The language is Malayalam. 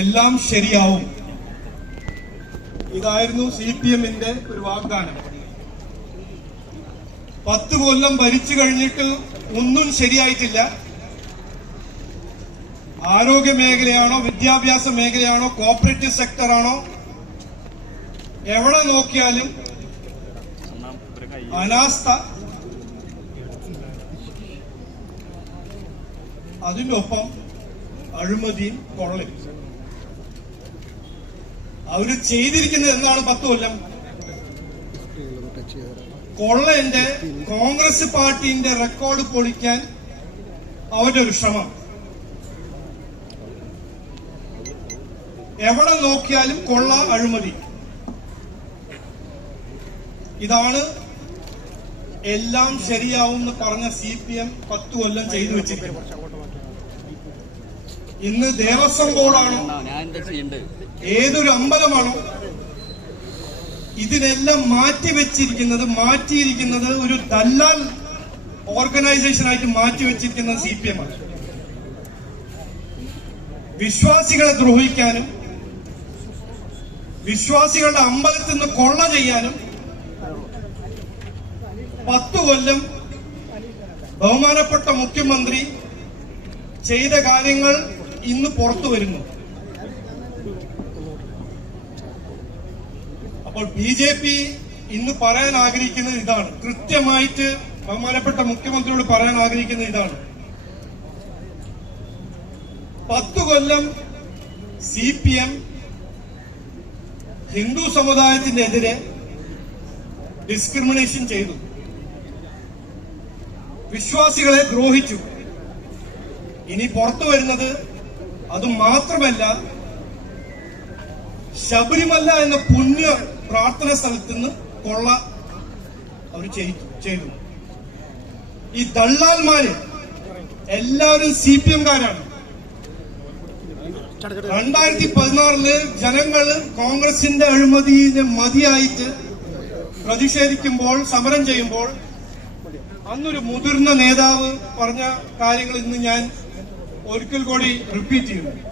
എല്ലാം ശരിയാവും. ഇതായിരുന്നു സി പി എമ്മിന്റെ ഒരു വാഗ്ദാനം. പത്ത് കൊല്ലം ഭരിച്ചു കഴിഞ്ഞിട്ട് ഒന്നും ശരിയായിട്ടില്ല. ആരോഗ്യ മേഖലയാണോ വിദ്യാഭ്യാസ മേഖലയാണോ കോപ്പറേറ്റീവ് സെക്ടറാണോ എവിടെ നോക്കിയാലും അനാസ്ഥ. അതിനൊപ്പം അഴിമതിയും കൊള്ളയും. അവർ ചെയ്തിരിക്കുന്നത് എന്താണ് പത്ത് കൊല്ലം? കൊള്ളന്റെ കോൺഗ്രസ് പാർട്ടിന്റെ റെക്കോർഡ് പൊളിക്കാൻ അവരുടെ ഒരു ശ്രമം. എവിടെ നോക്കിയാലും കൊള്ള അഴിമതി. ഇതാണ് എല്ലാം ശരിയാവും എന്ന് പറഞ്ഞ സി പി എം പത്തു കൊല്ലം ചെയ്തു വെച്ചിരിക്കുന്നത്. ഇന്ന് ദേവസ്വം ബോർഡാണോ. ഏതൊരു അമ്പലമാണോ ഇതിനെല്ലാം മാറ്റി വെച്ചിരിക്കുന്നത് മാറ്റിയിരിക്കുന്നത് ഒരു ദല്ലാൽ ഓർഗനൈസേഷനായിട്ട് മാറ്റി വെച്ചിരിക്കുന്നത് സി പി എം ആണ്. വിശ്വാസികളെ ദ്രോഹിക്കാനും വിശ്വാസികളുടെ അമ്പലത്തിൽ നിന്ന് കൊള്ള ചെയ്യാനും പത്തു കൊല്ലം ബഹുമാനപ്പെട്ട മുഖ്യമന്ത്രി ചെയ്ത കാര്യങ്ങൾ ഇന്ന് പുറത്തു വരുന്നു. അപ്പോൾ ബി ജെ പി ഇന്ന് പറയാൻ ആഗ്രഹിക്കുന്നത് ഇതാണ്. കൃത്യമായിട്ട് ബഹുമാനപ്പെട്ട മുഖ്യമന്ത്രിയോട് പറയാൻ ആഗ്രഹിക്കുന്നത് ഇതാണ്. പത്തു കൊല്ലം സി പി എം ഹിന്ദു സമുദായത്തിനെതിരെ ഡിസ്ക്രിമിനേഷൻ ചെയ്തു. വിശ്വാസികളെ ദ്രോഹിച്ചു. ഇനി പുറത്തു വരുന്നത് അത് മാത്രമല്ല ശബരിമല എന്ന പുണ്യ പ്രാർത്ഥന സ്ഥലത്ത് നിന്ന് കൊള്ള അവർ ചെയ്തു ഈ ദള്ളാൽമാര് എല്ലാവരും സി പി എംകാരാണ്. രണ്ടായിരത്തി പതിനാറിൽ ജനങ്ങൾ കോൺഗ്രസിന്റെ അഴിമതിന് മതിയായിട്ട് പ്രതിഷേധിക്കുമ്പോൾ സമരം ചെയ്യുമ്പോൾ അന്നൊരു മുതിർന്ന നേതാവ് പറഞ്ഞ കാര്യങ്ങൾ ഇന്ന് ഞാൻ ഒരിക്കൽ കൂടി റിപ്പീറ്റ് ചെയ്യുന്നു.